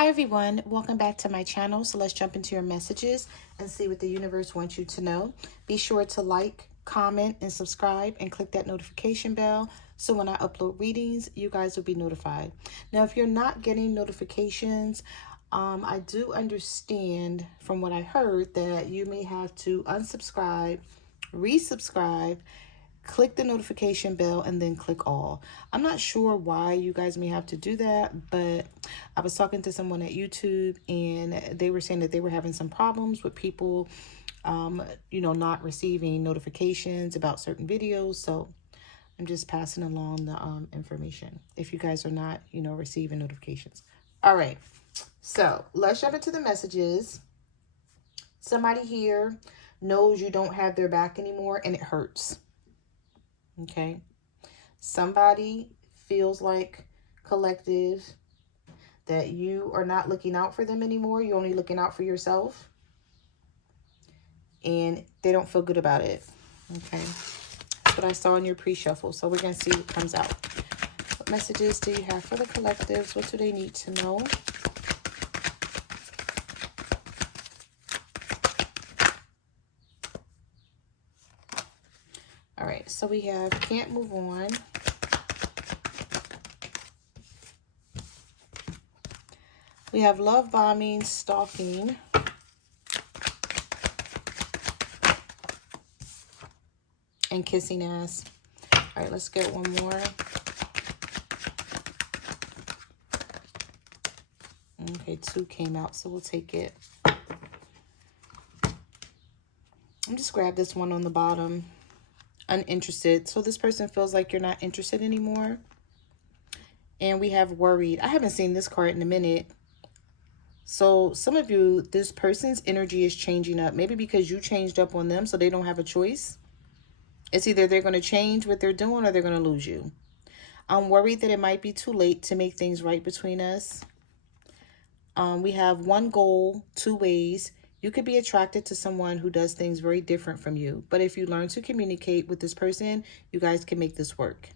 Hi everyone, welcome back to my channel. So let's jump into your messages and see what the universe wants you to know. Be sure to like, comment, and subscribe and click that notification bell so when I upload readings, you guys will be notified. Now, if you're not getting notifications, I do understand from what I heard that you may have to unsubscribe, resubscribe, click the notification bell, and then click all. I'm not sure why you guys may have to do that, but I was talking to someone at YouTube and they were saying that they were having some problems with people not receiving notifications about certain videos. So I'm just passing along the information if you guys are not receiving notifications. All right, so let's jump into the messages. Somebody here knows you don't have their back anymore and it hurts. Okay, somebody feels like, collective, that you are not looking out for them anymore. You're only looking out for yourself, and they don't feel good about it. Okay, that's what I saw in your pre-shuffle. So we're gonna see what comes out. What messages do you have for the collectives? What do they need to know? All right, so we have can't move on. We have love bombing, stalking, and kissing ass. All right, let's get one more. Okay, 2 came out, so we'll take it. I'm just grab this one on the bottom. Uninterested. So this person feels like you're not interested anymore. And we have worried. I haven't seen this card in a minute. So some of you, this person's energy is changing up. Maybe because you changed up on them, so they don't have a choice. It's either they're going to change what they're doing or they're going to lose you. I'm worried that it might be too late to make things right between us. We have one goal, 2 ways. You could be attracted to someone who does things very different from you. But if you learn to communicate with this person, you guys can make this work.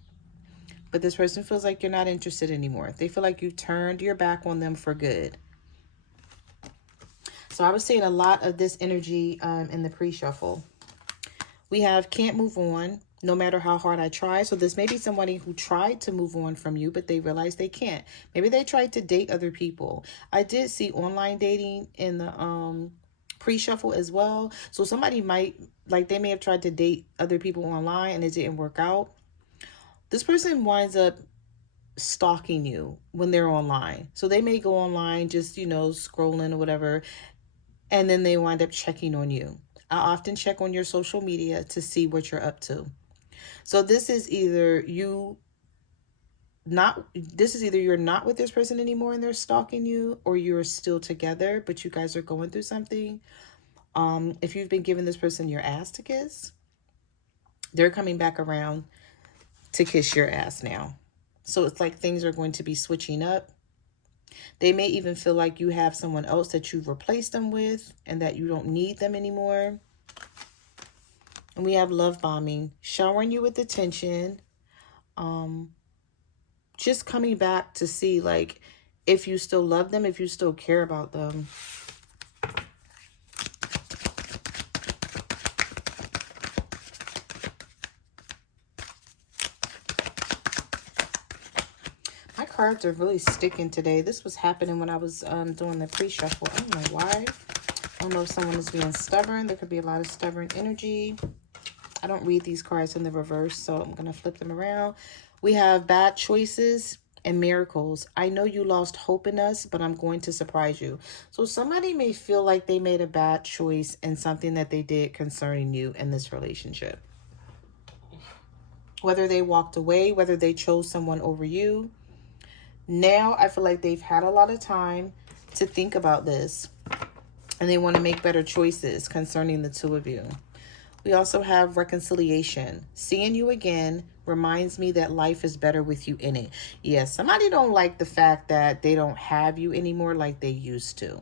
But this person feels like you're not interested anymore. They feel like you've turned your back on them for good. So I was seeing a lot of this energy in the pre-shuffle. We have can't move on no matter how hard I try. So this may be somebody who tried to move on from you, but they realized they can't. Maybe they tried to date other people. I did see online dating in the pre-shuffle as well. So somebody might, like, they may have tried to date other people online and it didn't work out. This person winds up stalking you when they're online. So they may go online just, scrolling or whatever, and then they wind up checking on you. I often check on your social media to see what you're up to. So this is either you're not with this person anymore and they're stalking you, or you're still together, but you guys are going through something. If you've been giving this person your ass to kiss, they're coming back around to kiss your ass now. So it's like things are going to be switching up. They may even feel like you have someone else that you've replaced them with and that you don't need them anymore. And we have love bombing, showering you with attention. Just coming back to see, like, if you still love them, if you still care about them. My cards are really sticking today. This was happening when I was doing the pre-shuffle. I don't know why. I don't know if someone is being stubborn. There could be a lot of stubborn energy. I don't read these cards in the reverse, so I'm going to flip them around. We have bad choices and miracles. I know you lost hope in us, but I'm going to surprise you. So somebody may feel like they made a bad choice in something that they did concerning you in this relationship. Whether they walked away, whether they chose someone over you. Now I feel like they've had a lot of time to think about this, and they want to make better choices concerning the 2 of you. We also have reconciliation. Seeing you again reminds me that life is better with you in it. Yes, somebody don't like the fact that they don't have you anymore like they used to.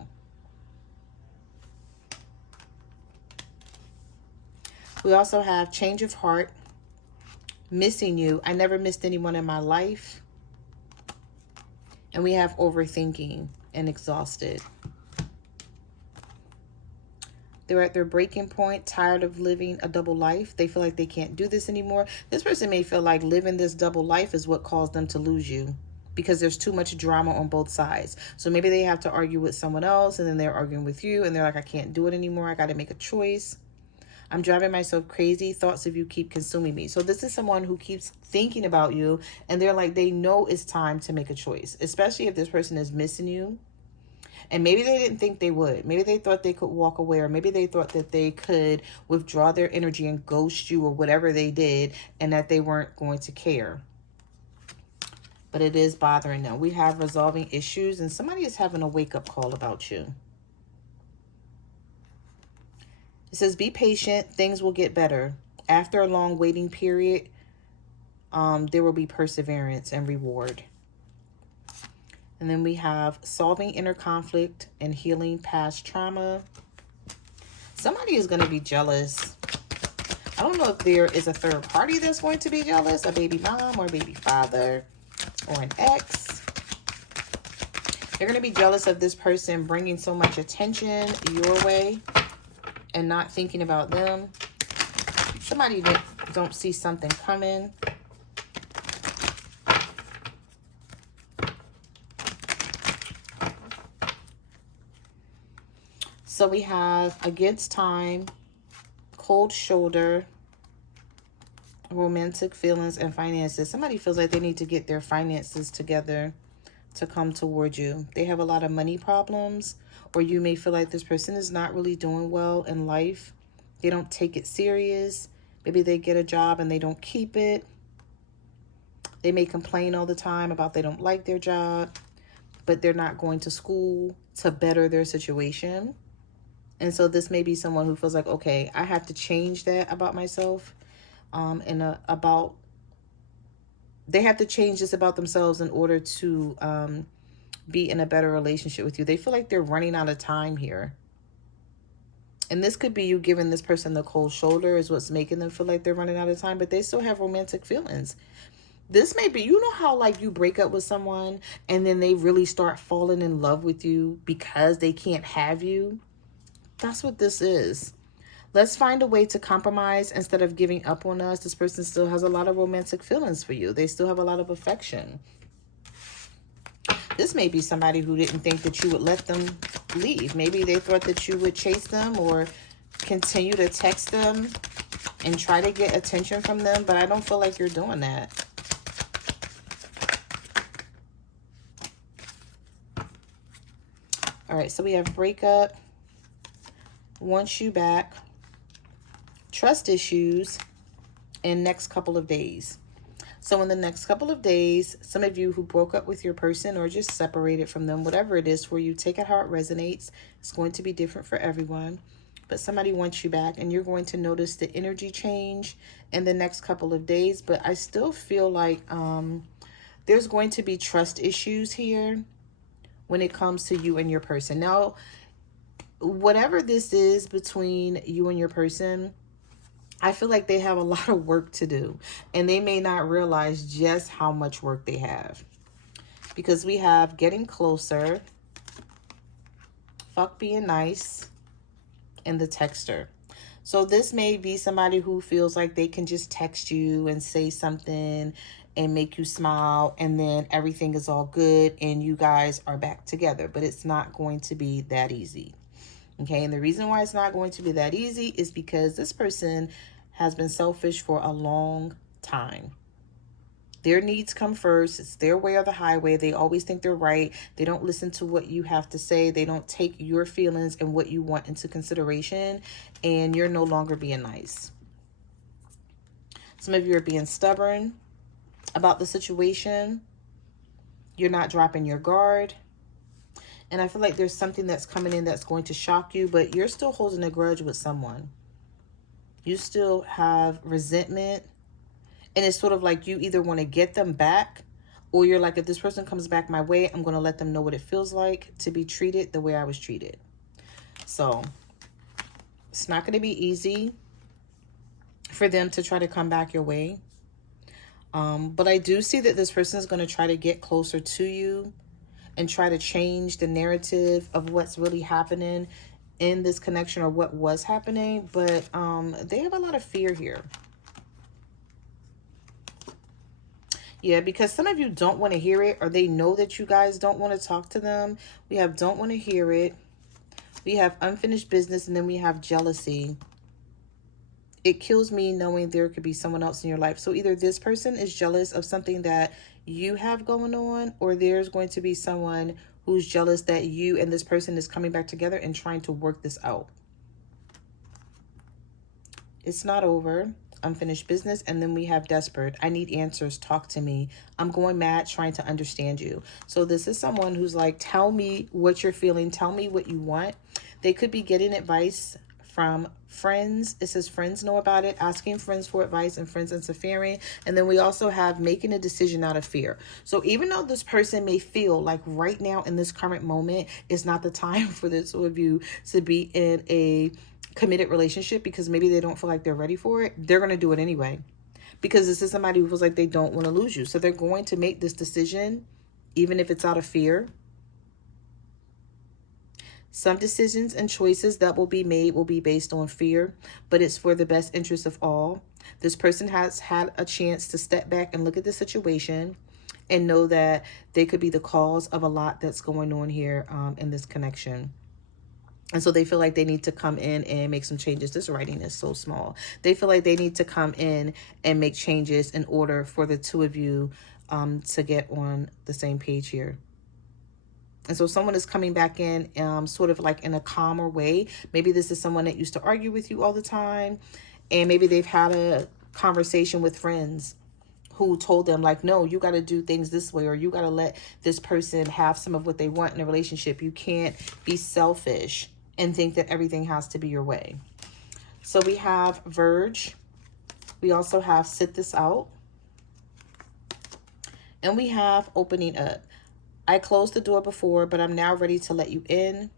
We also have change of heart. Missing you. I never missed anyone in my life. And we have overthinking. and exhausted. They're at their breaking point, tired of living a double life. They feel like they can't do this anymore. This person may feel like living this double life is what caused them to lose you, because there's too much drama on both sides. So maybe they have to argue with someone else, and then they're arguing with you, and they're like, I can't do it anymore. I got to make a choice. I'm driving myself crazy. Thoughts of you keep consuming me. So this is someone who keeps thinking about you, and they're like, they know it's time to make a choice, especially if this person is missing you. And maybe they didn't think they would. Maybe they thought they could walk away, or maybe they thought that they could withdraw their energy and ghost you or whatever they did, and that they weren't going to care. But it is bothering them. We have resolving issues, and somebody is having a wake-up call about you. It says, be patient. Things will get better. After a long waiting period, there will be perseverance and reward. And then we have solving inner conflict and healing past trauma. Somebody is going to be jealous. I don't know if there is a third party that's going to be jealous, a baby mom or a baby father or an ex. They're going to be jealous of this person bringing so much attention your way and not thinking about them. Somebody that don't see something coming. So we have against time, cold shoulder, romantic feelings, and finances. Somebody feels like they need to get their finances together to come toward you. They have a lot of money problems, or you may feel like this person is not really doing well in life. They don't take it serious. Maybe they get a job and they don't keep it. They may complain all the time about they don't like their job, but they're not going to school to better their situation. And so this may be someone who feels like, okay, I have to change that about myself. They have to change this about themselves in order to be in a better relationship with you. They feel like they're running out of time here. And this could be you giving this person the cold shoulder is what's making them feel like they're running out of time, but they still have romantic feelings. This may be, you know how like you break up with someone and then they really start falling in love with you because they can't have you? That's what this is. Let's find a way to compromise instead of giving up on us. This person still has a lot of romantic feelings for you. They still have a lot of affection. This may be somebody who didn't think that you would let them leave. Maybe they thought that you would chase them or continue to text them and try to get attention from them, but I don't feel like you're doing that. All right, so we have breakup, wants you back, trust issues, and next couple of days. So in the next couple of days, some of you who broke up with your person or just separated from them, whatever it is for you, take it how it resonates. It's going to be different for everyone. But somebody wants you back, and you're going to notice the energy change in the next couple of days. But I still feel like there's going to be trust issues here when it comes to you and your person. Now, whatever this is between you and your person, I feel like they have a lot of work to do, and they may not realize just how much work they have, because we have getting closer, fuck being nice, and the texter. So this may be somebody who feels like they can just text you and say something and make you smile, and then everything is all good and you guys are back together, but it's not going to be that easy. Okay, and the reason why it's not going to be that easy is because this person has been selfish for a long time. Their needs come first. It's their way or the highway. They always think they're right. They don't listen to what you have to say. They don't take your feelings and what you want into consideration, and you're no longer being nice. Some of you are being stubborn about the situation. You're not dropping your guard. And I feel like there's something that's coming in that's going to shock you, but you're still holding a grudge with someone. You still have resentment. And it's sort of like you either want to get them back, or you're like, if this person comes back my way, I'm going to let them know what it feels like to be treated the way I was treated. So it's not going to be easy for them to try to come back your way. But I do see that this person is going to try to get closer to you and try to change the narrative of what's really happening in this connection or what was happening. But they have a lot of fear here. Yeah, because some of you don't want to hear it, or they know that you guys don't want to talk to them. We have don't want to hear it. We have unfinished business, and then we have jealousy. It kills me knowing there could be someone else in your life. So either this person is jealous of something that you have going on, or there's going to be someone who's jealous that you and this person is coming back together and trying to work this out. It's not over. Unfinished business. And then we have desperate. I need answers. Talk to me. I'm going mad trying to understand you. So this is someone who's like, tell me what you're feeling. Tell me what you want. They could be getting advice from friends. It says friends know about it, asking friends for advice, and friends interfering. And then we also have making a decision out of fear. So even though this person may feel like right now in this current moment is not the time for the two of you to be in a committed relationship, because maybe they don't feel like they're ready for it, they're going to do it anyway, because this is somebody who feels like they don't want to lose you. So they're going to make this decision even if it's out of fear. Some decisions and choices that will be made will be based on fear, but it's for the best interest of all. This person has had a chance to step back and look at the situation and know that they could be the cause of a lot that's going on here in this connection. And so they feel like they need to come in and make some changes. This writing is so small. They feel like they need to come in and make changes in order for the two of you to get on the same page here. And so someone is coming back in sort of like in a calmer way. Maybe this is someone that used to argue with you all the time. And maybe they've had a conversation with friends who told them like, no, you got to do things this way, or you got to let this person have some of what they want in a relationship. You can't be selfish and think that everything has to be your way. So we have Verge. We also have Sit This Out. And we have Opening Up. I closed the door before, but I'm now ready to let you in.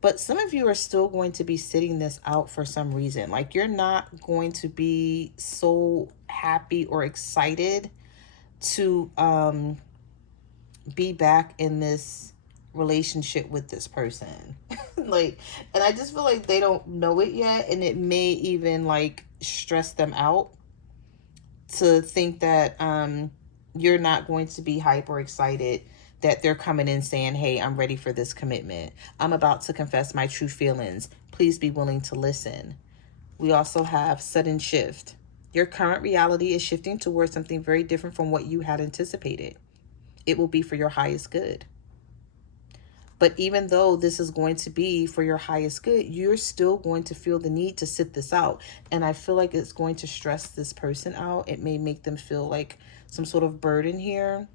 But some of you are still going to be sitting this out for some reason. Like you're not going to be so happy or excited to be back in this relationship with this person. Like, and I just feel like they don't know it yet, and it may even like stress them out to think that you're not going to be hype or excited that they're coming in saying, hey, I'm ready for this commitment. I'm about to confess my true feelings. Please be willing to listen. We also have Sudden Shift. Your current reality is shifting towards something very different from what you had anticipated. It will be for your highest good. But even though this is going to be for your highest good, you're still going to feel the need to sit this out. And I feel like it's going to stress this person out. It may make them feel like some sort of burden here.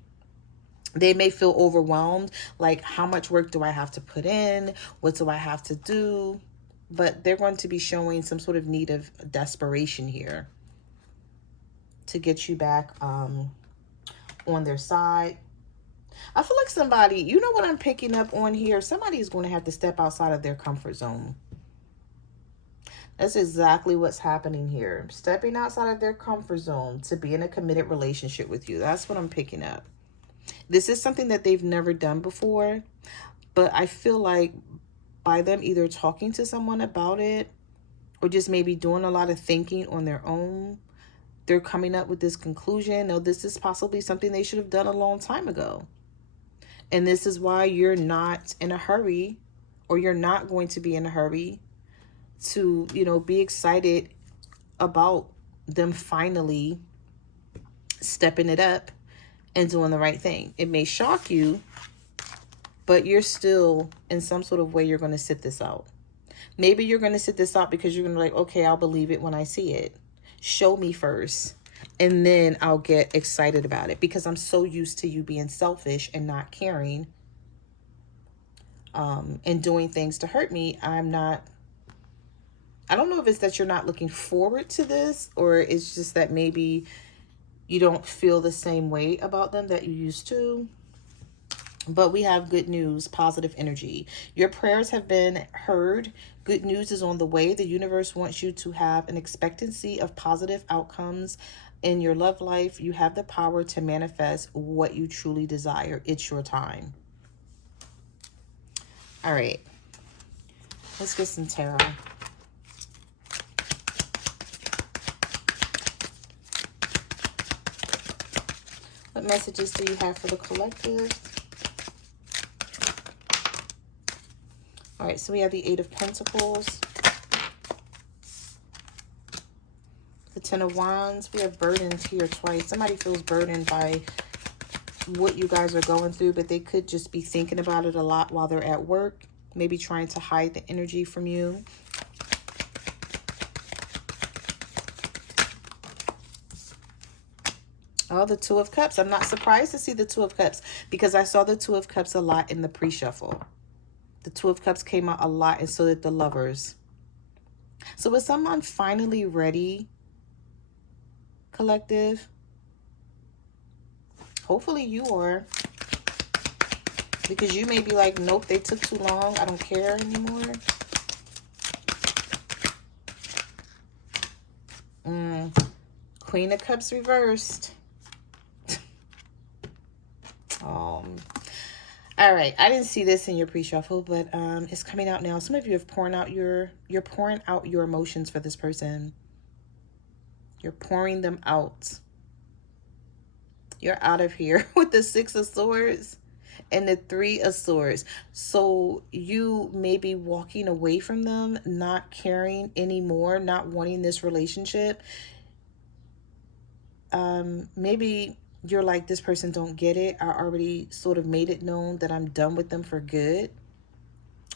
They may feel overwhelmed, like how much work do I have to put in? What do I have to do? But they're going to be showing some sort of need of desperation here to get you back on their side. I feel like somebody, you know what I'm picking up on here? Somebody is going to have to step outside of their comfort zone. That's exactly what's happening here. Stepping outside of their comfort zone to be in a committed relationship with you. That's what I'm picking up. This is something that they've never done before, but I feel like by them either talking to someone about it or just maybe doing a lot of thinking on their own, they're coming up with this conclusion. No, this is possibly something they should have done a long time ago. And this is why you're not in a hurry, or you're not going to be in a hurry to, you know, be excited about them finally stepping it up and doing the right thing. It may shock you, but you're still in some sort of way you're going to sit this out. Maybe you're going to sit this out because you're going to be like, okay, I'll believe it when I see it. Show me first. And then I'll get excited about it because I'm so used to you being selfish and not caring and doing things to hurt me. I don't know if it's that you're not looking forward to this, or it's just that maybe you don't feel the same way about them that you used to. But we have good news, positive energy. Your prayers have been heard. Good news is on the way. The universe wants you to have an expectancy of positive outcomes in your love life, you have the power to manifest what you truly desire. It's your time. All right. Let's get some tarot. What messages do you have for the collective? All right, so we have the Eight of Pentacles. The Ten of Wands. We have burdens here twice. Somebody feels burdened by what you guys are going through, but they could just be thinking about it a lot while they're at work. Maybe trying to hide the energy from you. Oh, the Two of Cups. I'm not surprised to see the Two of Cups because I saw the Two of Cups a lot in the pre-shuffle. The Two of Cups came out a lot, and so did the Lovers. So is someone finally ready, collective? Hopefully you are. Because you may be like, nope, they took too long. I don't care anymore. Queen of Cups reversed. All right, I didn't see this in your pre-shuffle, but it's coming out now. Some of you have pouring out you're pouring out your emotions for this person. You're pouring them out. You're out of here with the Six of Swords and the Three of Swords. So you may be walking away from them, not caring anymore, not wanting this relationship. Maybe you're like, this person don't get it. I already sort of made it known that I'm done with them for good.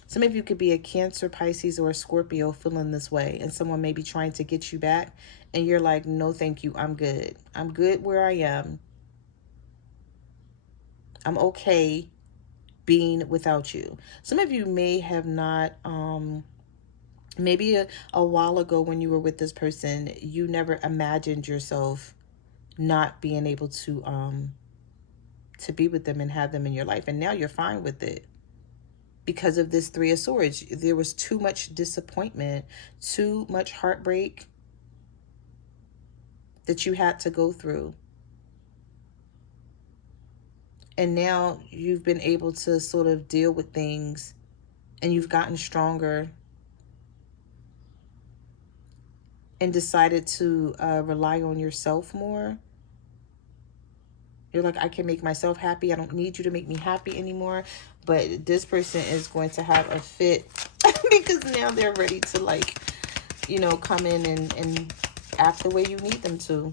Some of you could be a Cancer, Pisces, or a Scorpio feeling this way, and someone may be trying to get you back, and you're like, no, thank you. I'm good. I'm good where I am. I'm okay being without you. Some of you may have not, maybe a while ago when you were with this person, you never imagined yourself not being able to be with them and have them in your life. And now you're fine with it because of this Three of Swords. There was too much disappointment, too much heartbreak that you had to go through. And now you've been able to sort of deal with things and you've gotten stronger and decided to rely on yourself more. You're like, I can make myself happy. I don't need you to make me happy anymore. But this person is going to have a fit because now they're ready to, like, you know, come in and act the way you need them to.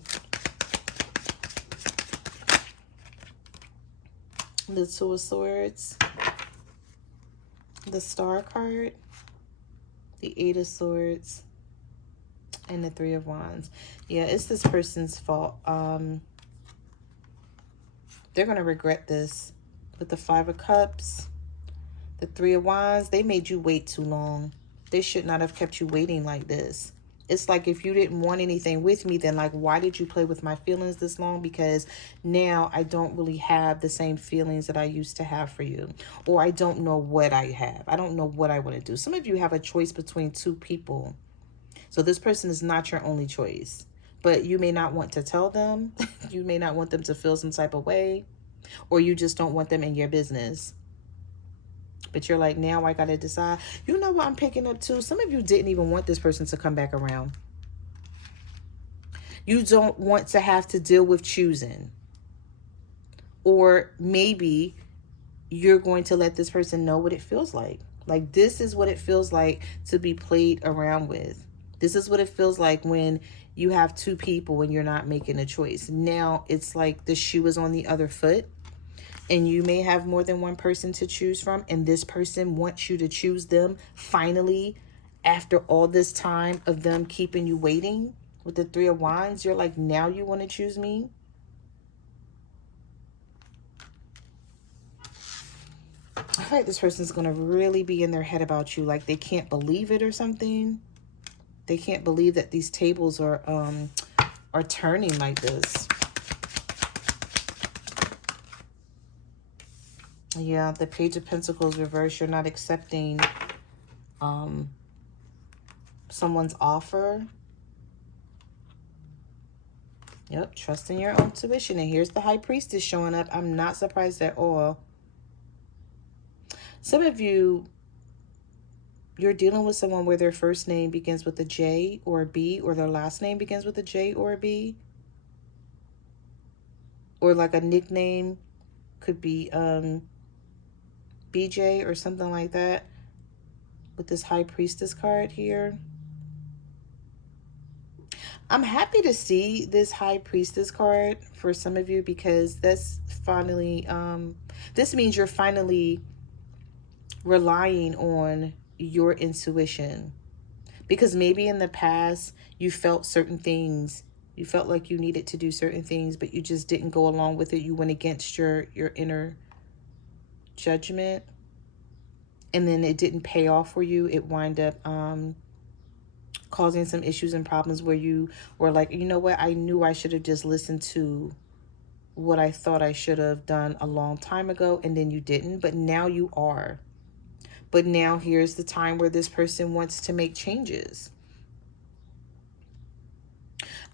The Two of Swords, the Star card, the Eight of Swords, and the Three of Wands. Yeah, it's this person's fault. They're going to regret this. With the Five of Cups, the Three of Wands, they made you wait too long. They should not have kept you waiting like this. It's like, if you didn't want anything with me, then like, why did you play with my feelings this long? Because now I don't really have the same feelings that I used to have for you. Or I don't know what I have. I don't know what I want to do. Some of you have a choice between two people. So this person is not your only choice. But you may not want to tell them. You may not want them to feel some type of way. Or you just don't want them in your business. But you're like, now I got to decide. You know what I'm picking up too? Some of you didn't even want this person to come back around. You don't want to have to deal with choosing. Or maybe you're going to let this person know what it feels like. Like, this is what it feels like to be played around with. This is what it feels like when you have two people and you're not making a choice. Now it's like the shoe is on the other foot. And you may have more than one person to choose from. And this person wants you to choose them finally after all this time of them keeping you waiting. With the Three of Wands, you're like, now you want to choose me? I feel like this person's going to really be in their head about you. Like, they can't believe it or something. They can't believe that these tables are turning like this. Yeah, the Page of Pentacles reverse. You're not accepting someone's offer. Yep, trust in your own intuition. And here's the High Priestess showing up. I'm not surprised at all. Some of you, you're dealing with someone where their first name begins with a J or a B, or their last name begins with a J or a B. Or like a nickname could be BJ or something like that. With this High Priestess card here. I'm happy to see this High Priestess card for some of you, because that's finally, this means you're finally relying on your intuition. Because maybe in the past you felt certain things, you felt like you needed to do certain things, but you just didn't go along with it. You went against your inner judgment, and then it didn't pay off for you. It wound up causing some issues and problems where you were like, you know what, I knew I should have just listened to what I thought I should have done a long time ago, and then you didn't, but now you are. But now here's the time where this person wants to make changes.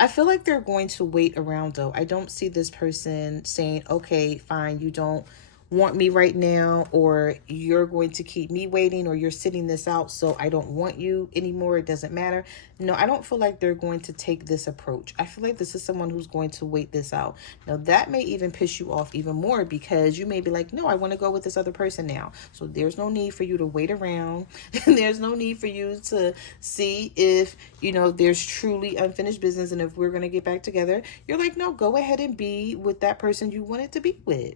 I feel like they're going to wait around, though. I don't see this person saying, okay, fine, you don't want me right now, or you're going to keep me waiting, or you're sitting this out, so I don't want you anymore. It doesn't matter. No, I don't feel like they're going to take this approach. I feel like this is someone who's going to wait this out. Now, that may even piss you off even more, because you may be like, no, I want to go with this other person now. So there's no need for you to wait around. There's no need for you to see if, you know, there's truly unfinished business and if we're going to get back together. You're like, no, go ahead and be with that person you wanted to be with.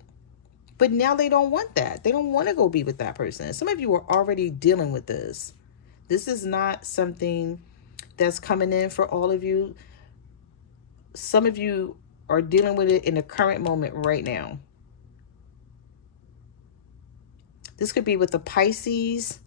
But now they don't want that. They don't want to go be with that person. Some of you are already dealing with this. This is not something that's coming in for all of you. Some of you are dealing with it in the current moment right now. This could be with the Pisces.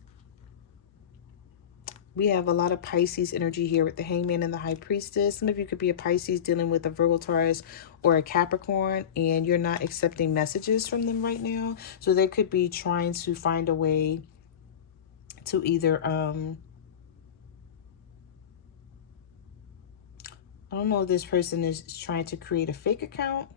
We have a lot of Pisces energy here with the Hangman and the High Priestess. Some of you could be a Pisces dealing with a Virgo, Taurus, or a Capricorn, and you're not accepting messages from them right now. So they could be trying to find a way to either, I don't know if this person is trying to create a fake account,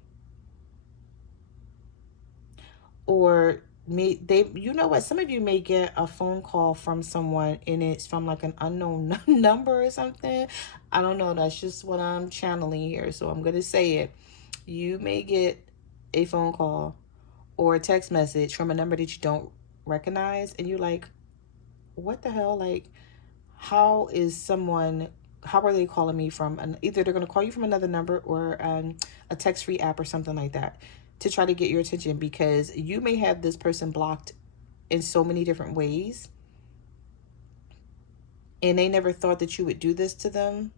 or you know what, some of you may get a phone call from someone and it's from like an unknown number or something. I don't know, that's just what I'm channeling here, so I'm gonna say it. You may get a phone call or a text message from a number that you don't recognize, and you're like, what the hell? Like, how are they calling me from either they're going to call you from another number, or a text-free app or something like that, to try to get your attention, because you may have this person blocked in so many different ways, and they never thought that you would do this to them.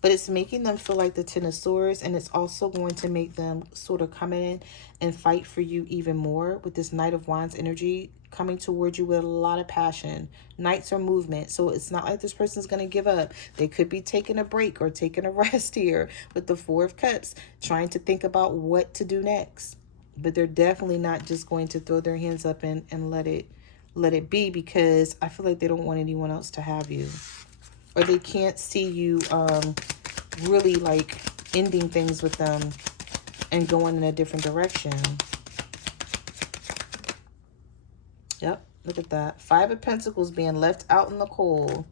But it's making them feel like the Ten of Swords, and it's also going to make them sort of come in and fight for you even more with this Knight of Wands energy coming towards you with a lot of passion. Knights are movement, so it's not like this person's going to give up. They could be taking a break or taking a rest here with the Four of Cups, trying to think about what to do next. But they're definitely not just going to throw their hands up and let it be, because I feel like they don't want anyone else to have you. Or they can't see you really like ending things with them and going in a different direction. Yep, look at that. Five of Pentacles being left out in the cold.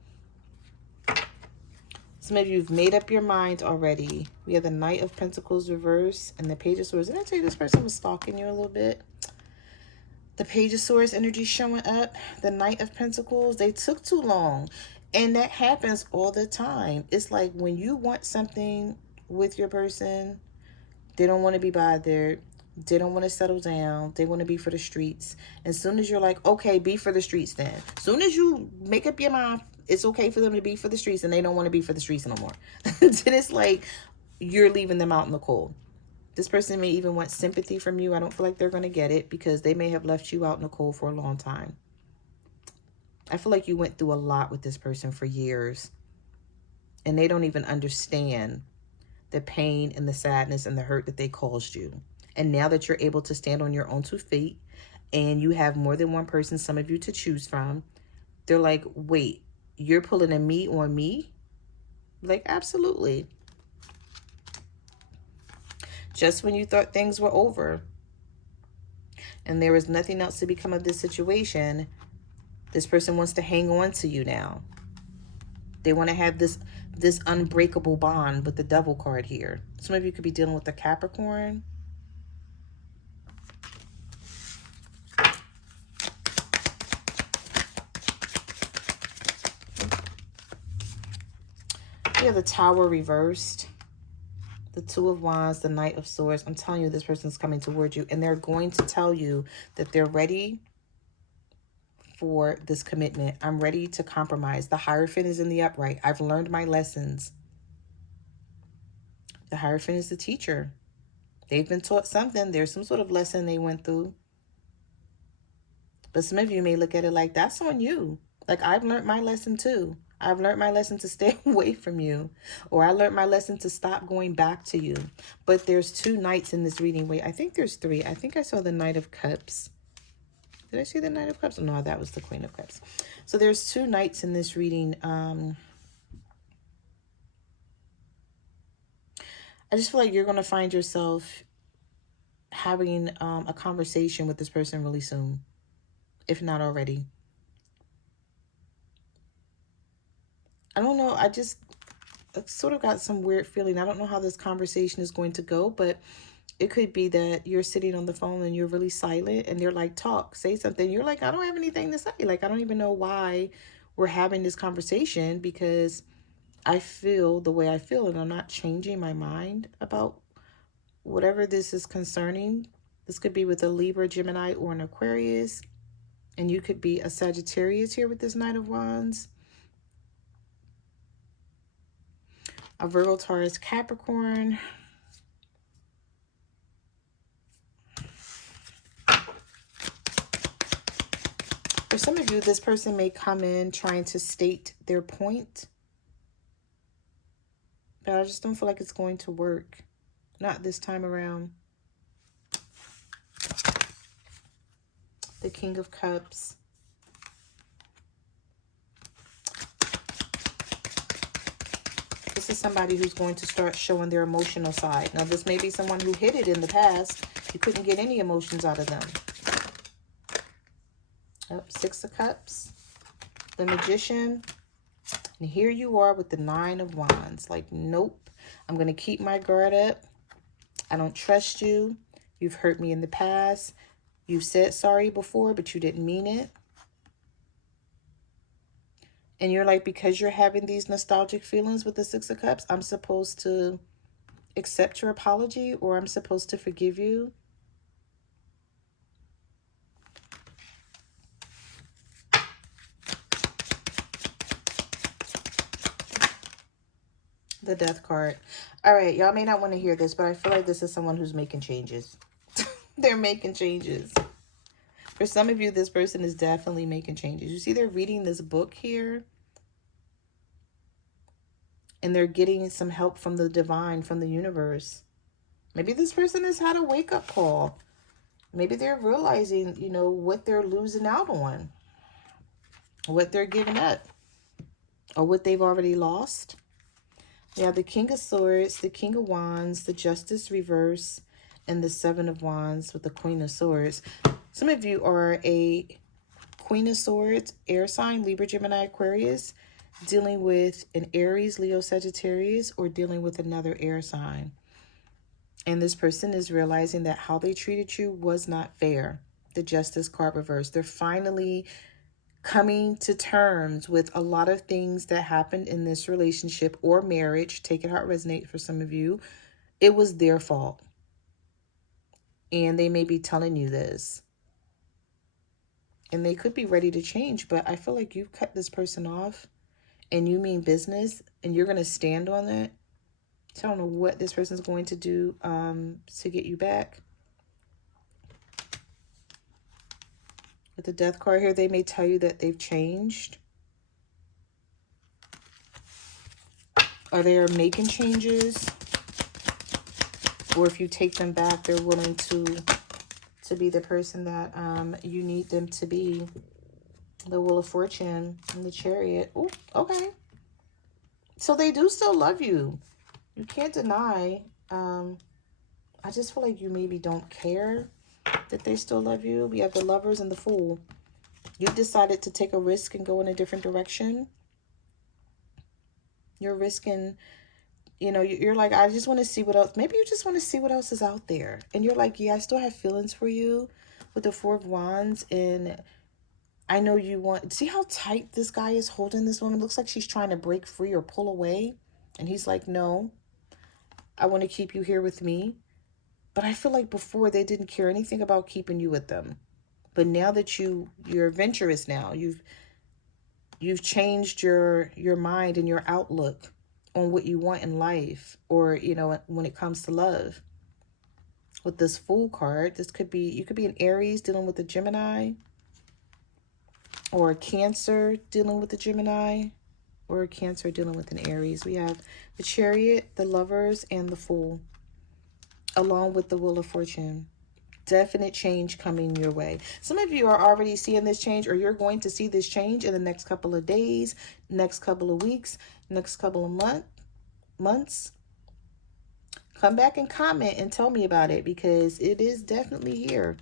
Some of you have made up your mind already. We have the Knight of Pentacles reverse and the Page of Swords. Didn't I tell you this person was stalking you a little bit? The Page of Swords energy showing up. The Knight of Pentacles. They took too long. And that happens all the time. It's like when you want something with your person, they don't want to be bothered. They don't want to settle down. They want to be for the streets. As soon as you're like, okay, be for the streets then. As soon as you make up your mind, it's okay for them to be for the streets, and they don't want to be for the streets no more. Then it's like you're leaving them out in the cold. This person may even want sympathy from you. I don't feel like they're going to get it, because they may have left you out in the cold for a long time. I feel like you went through a lot with this person for years, and they don't even understand the pain and the sadness and the hurt that they caused you. And now that you're able to stand on your own 2 feet and you have more than one person, some of you, to choose from, they're like, wait, you're pulling a me on me? Like, absolutely. Just when you thought things were over and there was nothing else to become of this situation, this person wants to hang on to you now. They want to have this unbreakable bond with the Devil card here. Some of you could be dealing with the Capricorn. We have the Tower reversed, the Two of Wands, the Knight of Swords. I'm telling you, this person's coming towards you, and they're going to tell you that they're ready for this commitment. I'm ready to compromise. The Hierophant is in the upright. I've learned my lessons. The Hierophant is the teacher. They've been taught something. There's some sort of lesson they went through. But some of you may look at it like, that's on you. Like, I've learned my lesson too. I've learned my lesson to stay away from you. Or I learned my lesson to stop going back to you. But there's 2 knights in this reading. Wait, I think there's 3. I think I saw the Knight of Cups. Did I see the Knight of Cups? No, that was the Queen of Cups. So there's 2 knights in this reading. I just feel like you're going to find yourself having a conversation with this person really soon, if not already. I don't know. I sort of got some weird feeling. I don't know how this conversation is going to go, but it could be that you're sitting on the phone and you're really silent and they're like, talk, say something. You're like, I don't have anything to say. Like, I don't even know why we're having this conversation, because I feel the way I feel and I'm not changing my mind about whatever this is concerning. This could be with a Libra, Gemini, or an Aquarius. And you could be a Sagittarius here with this Knight of Wands. A Virgo, Taurus, Capricorn. For some of you, this person may come in trying to state their point, but I just don't feel like it's going to work. Not this time around. The King of Cups. This is somebody who's going to start showing their emotional side. Now, this may be someone who hid it in the past. You couldn't get any emotions out of them. Oh, 6 of Cups. The Magician. And here you are with the 9 of Wands. Like, nope. I'm going to keep my guard up. I don't trust you. You've hurt me in the past. You've said sorry before, but you didn't mean it. And you're like, because you're having these nostalgic feelings with the 6 of Cups, I'm supposed to accept your apology, or I'm supposed to forgive you. The Death card. All right, y'all may not want to hear this, but I feel like this is someone who's making changes. They're making changes. For some of you, this person is definitely making changes. You see, they're reading this book here. And they're getting some help from the divine, from the universe. Maybe this person has had a wake-up call. Maybe they're realizing, you know, what they're losing out on. What they're giving up. Or what they've already lost. Yeah, the King of Swords, the King of Wands, the Justice reverse, and the 7 of Wands with the Queen of Swords. Some of you are a Queen of Swords, air sign, Libra, Gemini, Aquarius, dealing with an Aries, Leo, Sagittarius, or dealing with another air sign. And this person is realizing that how they treated you was not fair. The Justice card reversed. They're finally coming to terms with a lot of things that happened in this relationship or marriage. Take it how it resonates for some of you. It was their fault. And they may be telling you this. And they could be ready to change, but I feel like you've cut this person off and you mean business and you're going to stand on that. So I don't know what this person's going to do to get you back. With the Death card here, they may tell you that they've changed. Or they are making changes. Or if you take them back, they're willing to be the person that you need them to be. The Wheel of Fortune and the Chariot. Oh, okay. So they do still love you. You can't deny I just feel like you maybe don't care that they still love you. We have the Lovers and the Fool. You decided to take a risk and go in a different direction. You're risking, you know, you're like, I just want to see what else. Maybe you just want to see what else is out there. And you're like, yeah, I still have feelings for you with the Four of Wands. And I know you want, see how tight this guy is holding this woman? Looks like she's trying to break free or pull away. And he's like, no, I want to keep you here with me. But I feel like before they didn't care anything about keeping you with them. But now that you're adventurous now, you've changed your mind and your outlook on what you want in life, or, you know, when it comes to love. With this Fool card, this could be, you could be an Aries dealing with a Gemini, or a Cancer dealing with a Gemini, or a Cancer dealing with an Aries. We have the Chariot, the Lovers, and the Fool, along with the Wheel of Fortune. Definite change coming your way. Some of you are already seeing this change, or you're going to see this change in the next couple of days, next couple of weeks, next couple of months. Come back and comment and tell me about it, because it is definitely here.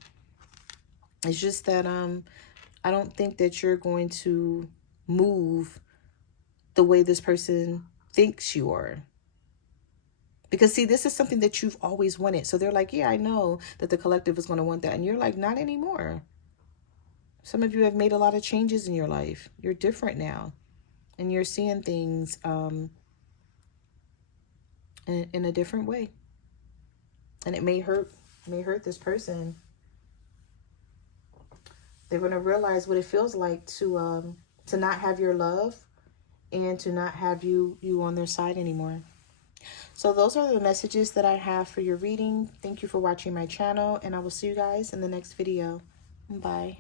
It's just that I don't think that you're going to move the way this person thinks you are. Because, see, this is something that you've always wanted. So they're like, yeah, I know that the collective is going to want that. And you're like, not anymore. Some of you have made a lot of changes in your life. You're different now. And you're seeing things in a different way. And it may hurt this person. They're going to realize what it feels like to not have your love and to not have you on their side anymore. So those are the messages that I have for your reading. Thank you for watching my channel, and I will see you guys in the next video. Bye.